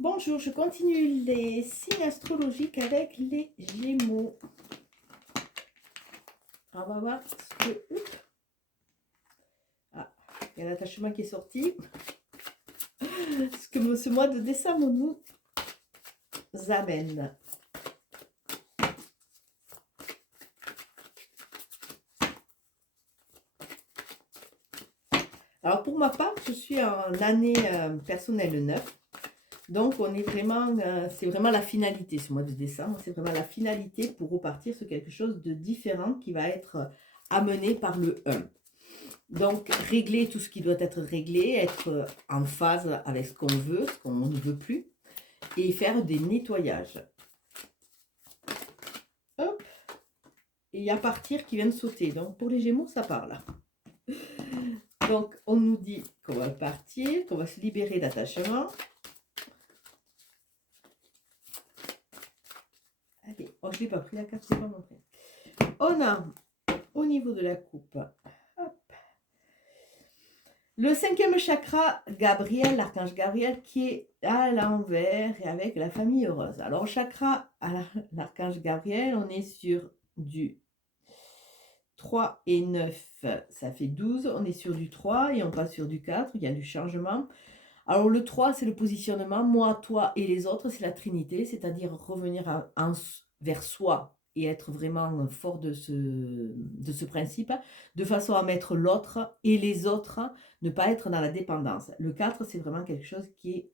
Bonjour, je continue les signes astrologiques avec les Gémeaux. On va voir ce que... Ah, il y a l'attachement qui est sorti. Ce que ce mois de décembre nous amène. Alors pour ma part, je suis en année personnelle 9. Donc on est vraiment, c'est vraiment la finalité ce mois de décembre. C'est vraiment la finalité pour repartir sur quelque chose de différent qui va être amené par le 1. Donc, régler tout ce qui doit être réglé, être en phase avec ce qu'on veut, ce qu'on ne veut plus, et faire des nettoyages. Hop. Et il y a partir qui vient de sauter. Donc, pour les Gémeaux, ça parle. Donc, on nous dit qu'on va partir, qu'on va se libérer d'attachement. Allez, oh, je ne l'ai pas pris la carte, je ne l'ai pas montré. On a, au niveau de la coupe, le 5e chakra, Gabriel, l'archange Gabriel, qui est à l'envers et avec la famille heureuse. Alors, chakra à l'archange Gabriel, on est sur du 3 et 9, ça fait 12. On est sur du 3 et on passe sur du 4, il y a du changement. Alors, le 3, c'est le positionnement. Moi, toi et les autres, c'est la trinité, c'est-à-dire revenir vers soi et être vraiment fort de ce principe, de façon à mettre l'autre et les autres, ne pas être dans la dépendance. Le 4, c'est vraiment quelque chose qui est,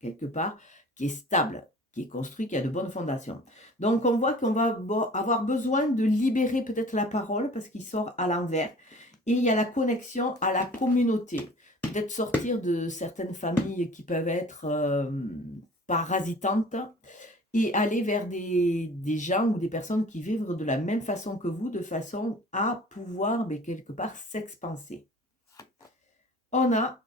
quelque part, qui est stable, qui est construit, qui a de bonnes fondations. Donc, on voit qu'on va avoir besoin de libérer peut-être la parole, parce qu'il sort à l'envers, et il y a la connexion à la communauté. Peut-être sortir de certaines familles qui peuvent être parasitantes, et aller vers des gens ou des personnes qui vivent de la même façon que vous, de façon à pouvoir, quelque part, s'expanser. On a,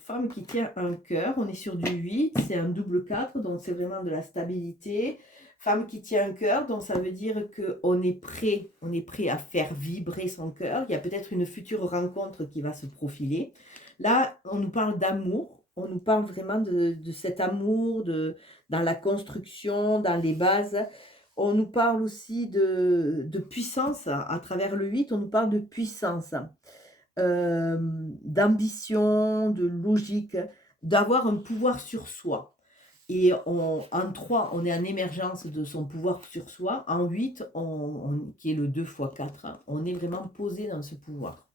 femme qui tient un cœur, on est sur du 8, c'est un double 4, donc c'est vraiment de la stabilité. Femme qui tient un cœur, donc ça veut dire qu'on est prêt à faire vibrer son cœur. Il y a peut-être une future rencontre qui va se profiler. Là, on nous parle d'amour, on nous parle vraiment de cet amour, dans la construction, dans les bases. On nous parle aussi de puissance, à travers le 8, on nous parle de puissance. D'ambition, de logique, d'avoir un pouvoir sur soi. Et en 3, on est en émergence de son pouvoir sur soi. En 8, qui est le 2 x 4, on est vraiment posé dans ce pouvoir.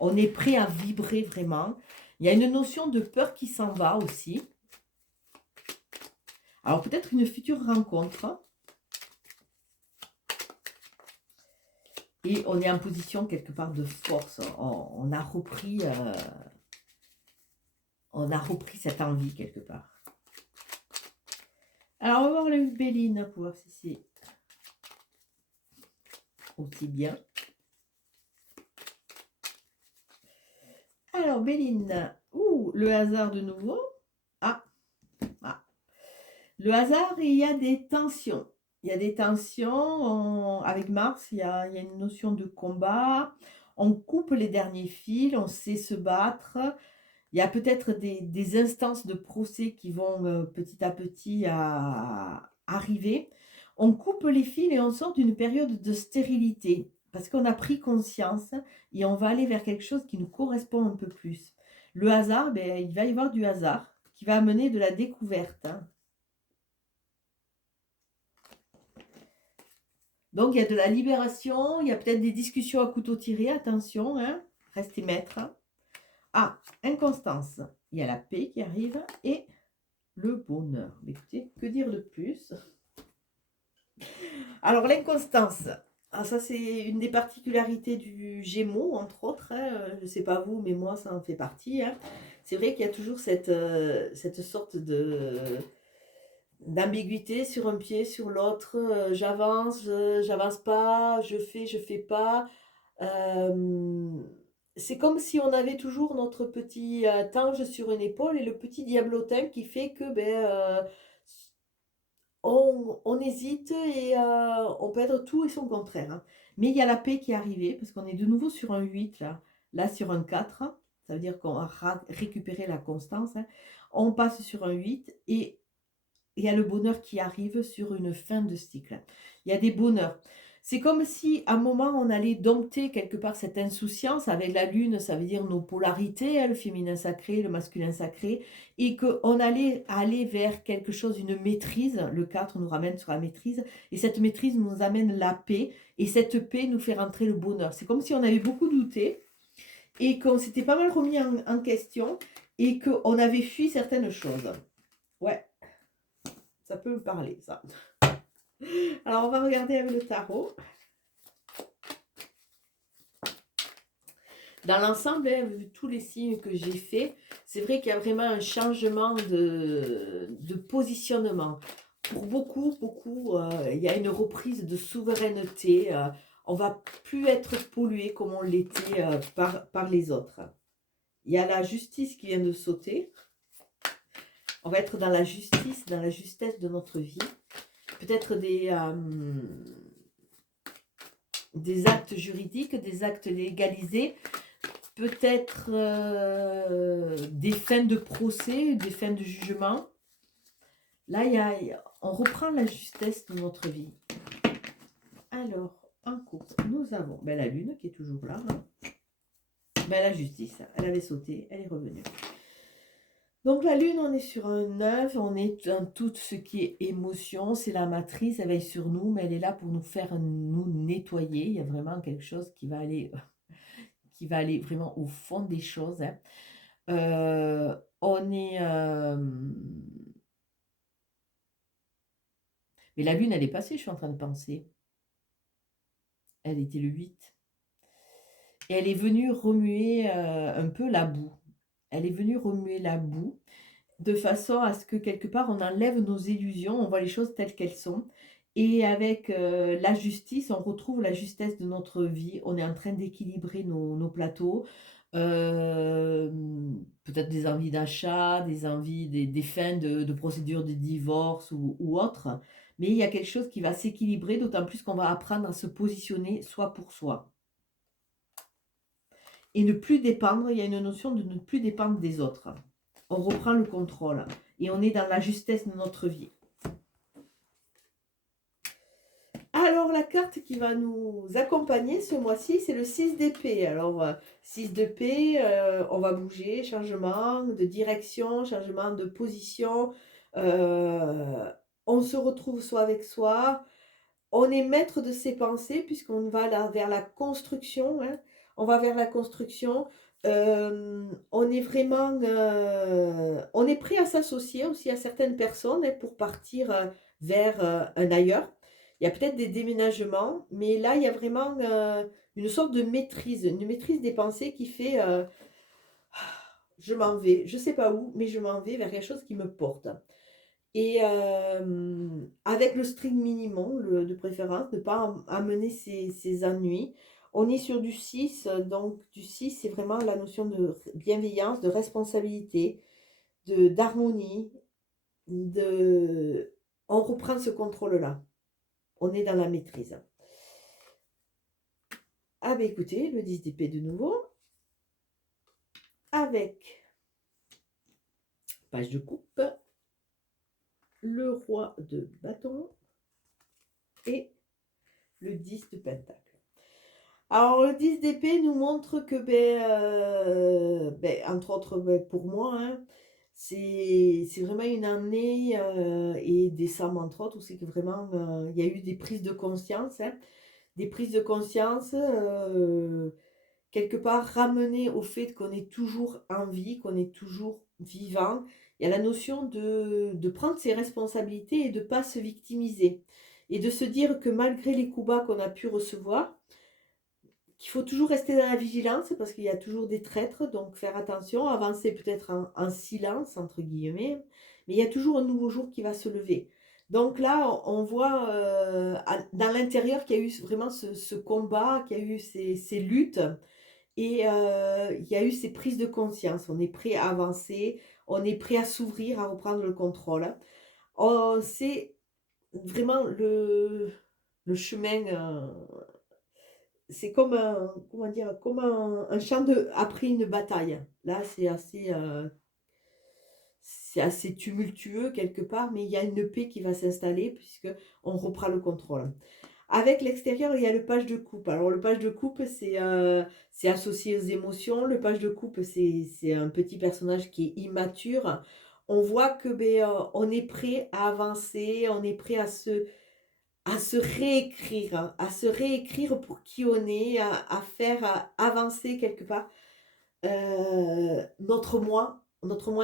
On est prêt à vibrer vraiment. Il y a une notion de peur qui s'en va aussi. Alors peut-être une future rencontre. Et on est en position quelque part de force. On a repris cette envie quelque part. Alors, on va voir le Béline pour voir si c'est aussi bien. Alors, Béline, le hasard de nouveau. Ah. Le hasard, il y a des tensions. Il y a des tensions. Avec Mars, il y a une notion de combat. On coupe les derniers fils, on sait se battre. Il y a peut-être des instances de procès qui vont petit à petit arriver. On coupe les fils et on sort d'une période de stérilité parce qu'on a pris conscience et on va aller vers quelque chose qui nous correspond un peu plus. Le hasard, il va y avoir du hasard qui va amener de la découverte. Donc, il y a de la libération, il y a peut-être des discussions à couteau tiré, attention, restez maître. Ah, inconstance, il y a la paix qui arrive et le bonheur. Mais écoutez, que dire de plus? Alors, l'inconstance, ça c'est une des particularités du Gémeaux, entre autres. Je ne sais pas vous, mais moi, ça en fait partie. C'est vrai qu'il y a toujours cette sorte d'ambiguïté sur un pied, sur l'autre. J'avance, j'avance pas, je fais pas. C'est comme si on avait toujours notre petit ange sur une épaule et le petit diablotin qui fait que on hésite et on peut être tout et son contraire. Mais il y a la paix qui est arrivée parce qu'on est de nouveau sur un 8 là sur un 4. Ça veut dire qu'on a récupéré la constance. on passe sur un 8 et il y a le bonheur qui arrive sur une fin de cycle. Il y a des bonheurs. C'est comme si, à un moment, on allait dompter quelque part cette insouciance. Avec la lune, ça veut dire nos polarités, hein, le féminin sacré, le masculin sacré, et qu'on allait aller vers quelque chose, une maîtrise. Le 4 nous ramène sur la maîtrise, et cette maîtrise nous amène la paix, et cette paix nous fait rentrer le bonheur. C'est comme si on avait beaucoup douté, et qu'on s'était pas mal remis en question, et qu'on avait fui certaines choses. Ouais, ça peut me parler, ça. Alors, on va regarder avec le tarot. Dans l'ensemble, hein, vu tous les signes que j'ai faits, c'est vrai qu'il y a vraiment un changement de positionnement. Pour beaucoup, il y a une reprise de souveraineté. On va plus être pollué comme on l'était par les autres. Il y a la justice qui vient de sauter. On va être dans la justice, dans la justesse de notre vie. Peut-être des actes juridiques, des actes légalisés, peut-être des fins de procès, des fins de jugement. Là, on reprend la justesse de notre vie. Alors, en couple, nous avons la lune qui est toujours là. Hein. La justice, elle avait sauté, elle est revenue. Donc la lune, on est sur un 9, on est dans tout ce qui est émotion, c'est la matrice, elle veille sur nous, mais elle est là pour nous faire nous nettoyer. Il y a vraiment quelque chose qui va aller vraiment au fond des choses. Hein. On est... Mais la lune, elle est passée, je suis en train de penser. Elle était le 8. Et elle est venue remuer un peu la boue. Elle est venue remuer la boue de façon à ce que quelque part on enlève nos illusions, on voit les choses telles qu'elles sont. Et avec la justice, on retrouve la justesse de notre vie. On est en train d'équilibrer nos plateaux. Peut-être des envies d'achat, des envies, des fins de procédures de divorce ou autres. Mais il y a quelque chose qui va s'équilibrer, d'autant plus qu'on va apprendre à se positionner soi pour soi. Et ne plus dépendre, il y a une notion de ne plus dépendre des autres. On reprend le contrôle et on est dans la justesse de notre vie. Alors, la carte qui va nous accompagner ce mois-ci, c'est le 6 d'épée. Alors, 6 d'épée, on va bouger, changement de direction, changement de position. On se retrouve soi avec soi. On est maître de ses pensées puisqu'on va là, vers la construction. Hein. On va vers la construction. On est vraiment... on est prêt à s'associer aussi à certaines personnes hein, pour partir vers un ailleurs. Il y a peut-être des déménagements, mais là, il y a vraiment une sorte de maîtrise, une maîtrise des pensées qui fait je m'en vais, je ne sais pas où, mais je m'en vais vers quelque chose qui me porte. Et avec le strict minimum, de préférence, ne pas amener ses ennuis. On est sur du 6, donc du 6, c'est vraiment la notion de bienveillance, de responsabilité, d'harmonie, on reprend ce contrôle-là. On est dans la maîtrise. Ah ben écoutez, le 10 d'épée de nouveau. Avec page de coupe, le roi de bâton et le 10 de pentacle. Alors le 10 d'épée nous montre que, entre autres pour moi, hein, c'est vraiment une année et décembre entre autres où c'est que vraiment il y a eu des prises de conscience. Hein, des prises de conscience quelque part ramenées au fait qu'on est toujours en vie, qu'on est toujours vivant. Il y a la notion de prendre ses responsabilités et de ne pas se victimiser. Et de se dire que malgré les coups bas qu'on a pu recevoir, qu'il faut toujours rester dans la vigilance parce qu'il y a toujours des traîtres, donc faire attention, avancer peut-être en silence, entre guillemets, mais il y a toujours un nouveau jour qui va se lever. Donc là, on voit dans l'intérieur qu'il y a eu vraiment ce combat, qu'il y a eu ces luttes, et il y a eu ces prises de conscience. On est prêt à avancer, on est prêt à s'ouvrir, à reprendre le contrôle. Oh, c'est vraiment le chemin... c'est comme un, comment dire, comme un champ après une bataille. Là, c'est assez, c'est assez tumultueux quelque part, mais il y a une paix qui va s'installer puisque on reprend le contrôle. Avec l'extérieur, il y a le page de coupe. Alors le page de coupe, c'est associé aux émotions. Le page de coupe, c'est un petit personnage qui est immature. On voit que on est prêt à avancer, on est prêt à se réécrire, hein, à se réécrire pour qui on est, à faire avancer quelque part notre moi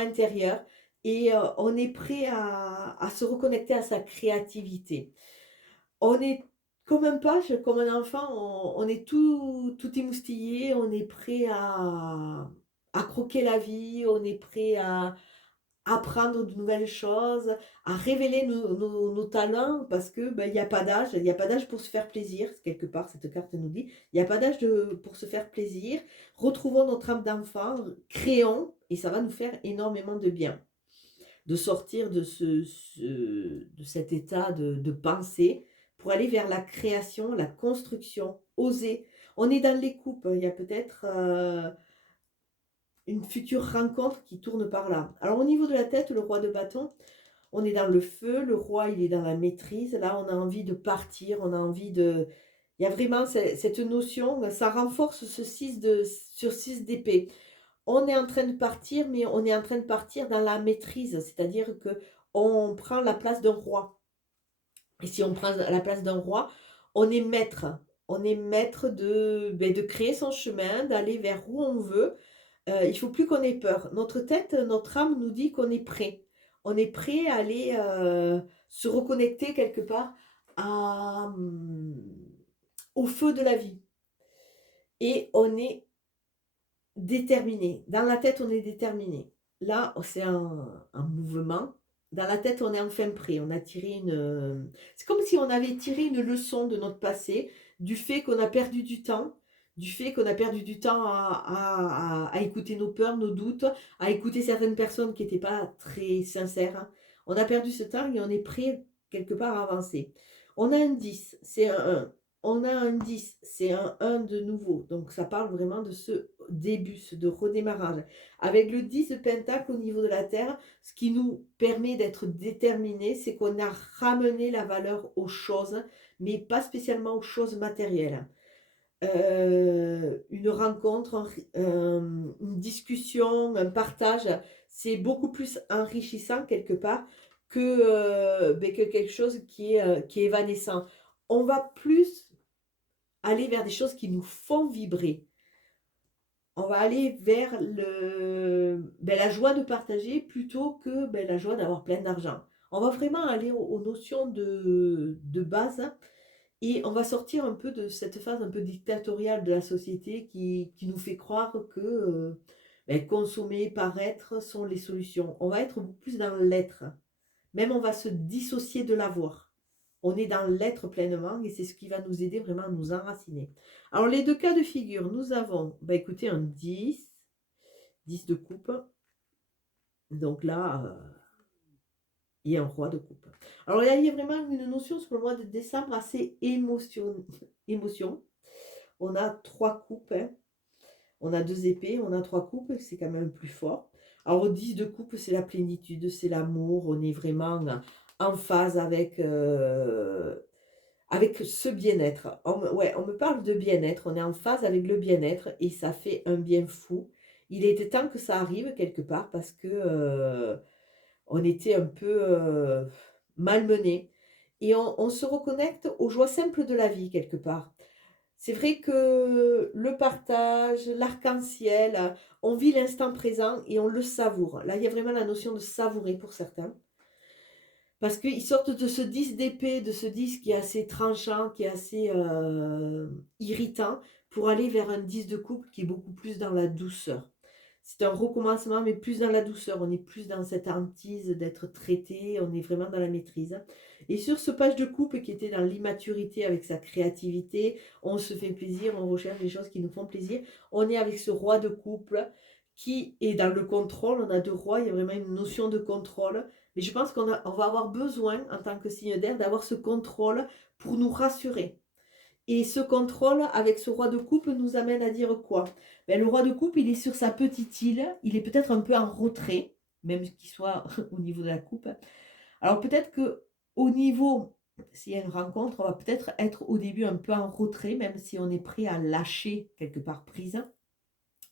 intérieur. Et on est prêt à se reconnecter à sa créativité. On est comme un page, comme un enfant, on est tout émoustillé, on est prêt à croquer la vie, on est prêt à apprendre de nouvelles choses, à révéler nos talents parce que il n'y a pas d'âge, il n'y a pas d'âge pour se faire plaisir, quelque part cette carte nous dit, il n'y a pas d'âge pour se faire plaisir. Retrouvons notre âme d'enfant, créons et ça va nous faire énormément de bien. De sortir de de cet état de pensée pour aller vers la création, la construction, oser. On est dans les coupes, il y a peut-être une future rencontre qui tourne par là. Alors au niveau de la tête, le roi de bâton, on est dans le feu, le roi il est dans la maîtrise, là on a envie de partir, on a envie de... Il y a vraiment cette notion, ça renforce ce 6 sur 6 d'épée. On est en train de partir, mais on est en train de partir dans la maîtrise, c'est-à-dire que on prend la place d'un roi. Et si on prend la place d'un roi, on est maître. On est maître de créer son chemin, d'aller vers où on veut. Il ne faut plus qu'on ait peur. Notre tête, notre âme nous dit qu'on est prêt. On est prêt à aller se reconnecter quelque part au feu de la vie. Et on est déterminé. Dans la tête, on est déterminé. Là, c'est un mouvement. Dans la tête, on est enfin prêt. On a tiré une... C'est comme si on avait tiré une leçon de notre passé, du fait qu'on a perdu du temps, du fait qu'on a perdu du temps à écouter nos peurs, nos doutes, à écouter certaines personnes qui n'étaient pas très sincères. On a perdu ce temps et on est prêt quelque part à avancer. On a un 10, c'est un 1. On a un 10, c'est un 1 de nouveau. Donc ça parle vraiment de ce début, de redémarrage. Avec le 10 de pentacle au niveau de la Terre, ce qui nous permet d'être déterminés, c'est qu'on a ramené la valeur aux choses, mais pas spécialement aux choses matérielles. Une rencontre, une discussion, un partage, c'est beaucoup plus enrichissant quelque part que quelque chose qui est évanescent. On va plus aller vers des choses qui nous font vibrer. On va aller vers la joie de partager plutôt que la joie d'avoir plein d'argent. On va vraiment aller aux notions de base et on va sortir un peu de cette phase un peu dictatoriale de la société qui nous fait croire que consommer, paraître sont les solutions. On va être beaucoup plus dans l'être. Même on va se dissocier de l'avoir. On est dans l'être pleinement et c'est ce qui va nous aider vraiment à nous enraciner. Alors les deux cas de figure, nous avons, écoutez, un 10 de coupe. Donc là, il y a un roi de coupe. Alors là, il y a vraiment une notion sur le mois de décembre assez émotion. On a 3 coupes, hein. On a 2 épées, on a 3 coupes, c'est quand même plus fort. Alors 10 de coupe, c'est la plénitude, c'est l'amour, on est vraiment en phase avec ce bien-être. On me parle de bien-être, on est en phase avec le bien-être et ça fait un bien fou. Il était temps que ça arrive quelque part parce que on était un peu malmenés et on se reconnecte aux joies simples de la vie quelque part. C'est vrai que le partage, l'arc-en-ciel, on vit l'instant présent et on le savoure. Là, il y a vraiment la notion de savourer pour certains. Parce qu'ils sortent de ce 10 d'épée, de ce 10 qui est assez tranchant, qui est assez irritant, pour aller vers un 10 de coupe qui est beaucoup plus dans la douceur. C'est un recommencement, mais plus dans la douceur. On est plus dans cette hantise d'être traité, on est vraiment dans la maîtrise. Et sur ce page de coupe qui était dans l'immaturité avec sa créativité, on se fait plaisir, on recherche des choses qui nous font plaisir. On est avec ce roi de couple qui est dans le contrôle. On a 2 rois, il y a vraiment une notion de contrôle. Mais je pense qu'on va avoir besoin, en tant que signe d'air, d'avoir ce contrôle pour nous rassurer. Et ce contrôle, avec ce roi de coupe, nous amène à dire quoi? Le roi de coupe, il est sur sa petite île, il est peut-être un peu en retrait. même qu'il soit au niveau de la coupe. Alors peut-être que au niveau s'il y a une rencontre, on va peut-être être au début un peu en retrait, même si on est prêt à lâcher quelque part prise.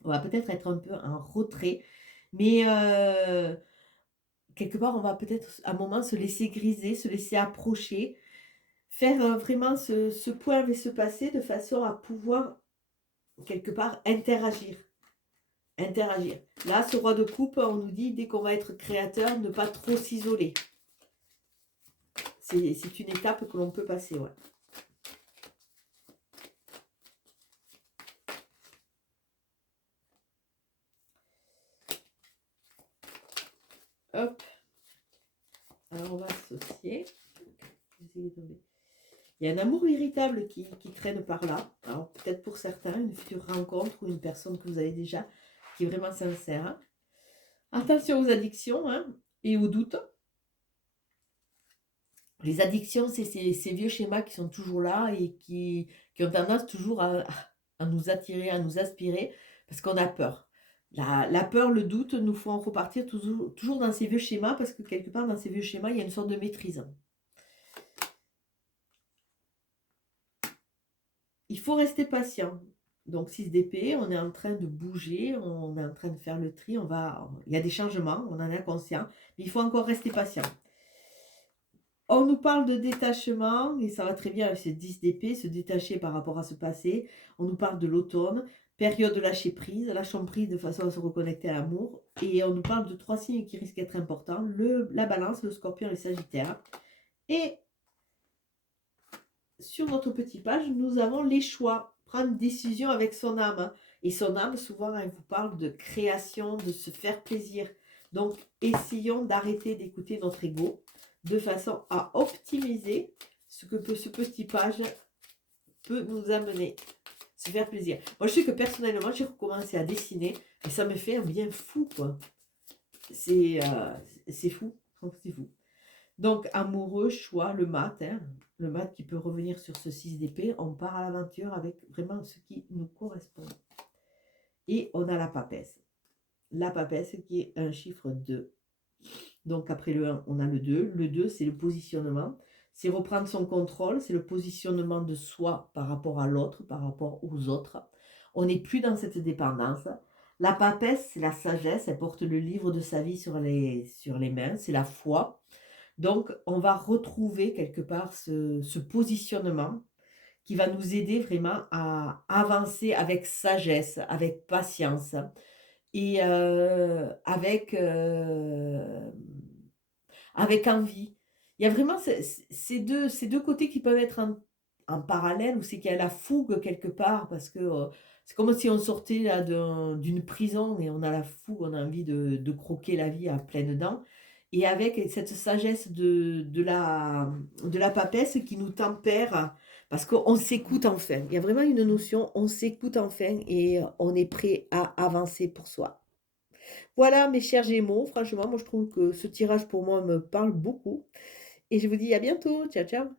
On va peut-être être un peu en retrait, mais quelque part, on va peut-être à un moment se laisser griser, se laisser approcher, faire, vraiment ce point avec ce passé de façon à pouvoir quelque part interagir. Interagir. Là, ce roi de coupe, on nous dit dès qu'on va être créateur, ne pas trop s'isoler. C'est une étape que l'on peut passer, ouais. Hop, alors on va associer. Il y a un amour irritable qui traîne par là. Alors peut-être pour certains, une future rencontre ou une personne que vous avez déjà qui est vraiment sincère, hein. Attention aux addictions, hein, et aux doutes. Les addictions, c'est ces vieux schémas qui sont toujours là et qui ont tendance toujours à nous attirer, à nous aspirer, parce qu'on a peur. La peur, le doute nous font repartir toujours dans ces vieux schémas, parce que quelque part, dans ces vieux schémas, il y a une sorte de maîtrise. Il faut rester patient. Donc 6 d'épée, on est en train de bouger, on est en train de faire le tri, il y a des changements, on en est conscient, mais il faut encore rester patient. On nous parle de détachement, et ça va très bien avec ces 10 d'épée, se détacher par rapport à ce passé. On nous parle de l'automne, période de lâcher prise, lâchons prise de façon à se reconnecter à l'amour. Et on nous parle de 3 signes qui risquent d'être importants, la balance, le scorpion et le sagittaire. Et sur notre petit page, nous avons les choix, prendre une décision avec son âme. Et son âme, souvent, elle vous parle de création, de se faire plaisir. Donc, essayons d'arrêter d'écouter notre ego de façon à optimiser ce que ce petit page peut nous amener. Se faire plaisir. Moi, je sais que personnellement, j'ai recommencé à dessiner et ça me fait un bien fou, quoi. C'est fou. C'est fou. Donc, amoureux, choix, le mat, hein, le mat qui peut revenir sur ce 6 d'épée. On part à l'aventure avec vraiment ce qui nous correspond. Et on a la papesse. La papesse qui est un chiffre 2. Donc, après le 1, on a le 2. Le 2, c'est le positionnement. C'est reprendre son contrôle. C'est le positionnement de soi par rapport à l'autre, par rapport aux autres. On n'est plus dans cette dépendance. La papesse, c'est la sagesse. Elle porte le livre de sa vie sur les mains. C'est la foi. Donc, on va retrouver quelque part ce positionnement qui va nous aider vraiment à avancer avec sagesse, avec patience et avec envie. Il y a vraiment ces deux côtés qui peuvent être en parallèle, où c'est qu'il y a la fougue quelque part, parce que c'est comme si on sortait là d'une prison et on a la fougue, on a envie de croquer la vie à pleines dents. Et avec cette sagesse de la papesse qui nous tempère, parce qu'on s'écoute enfin. Il y a vraiment une notion, on s'écoute enfin et on est prêt à avancer pour soi. Voilà mes chers Gémeaux, franchement, moi je trouve que ce tirage pour moi me parle beaucoup et je vous dis à bientôt. Ciao, ciao.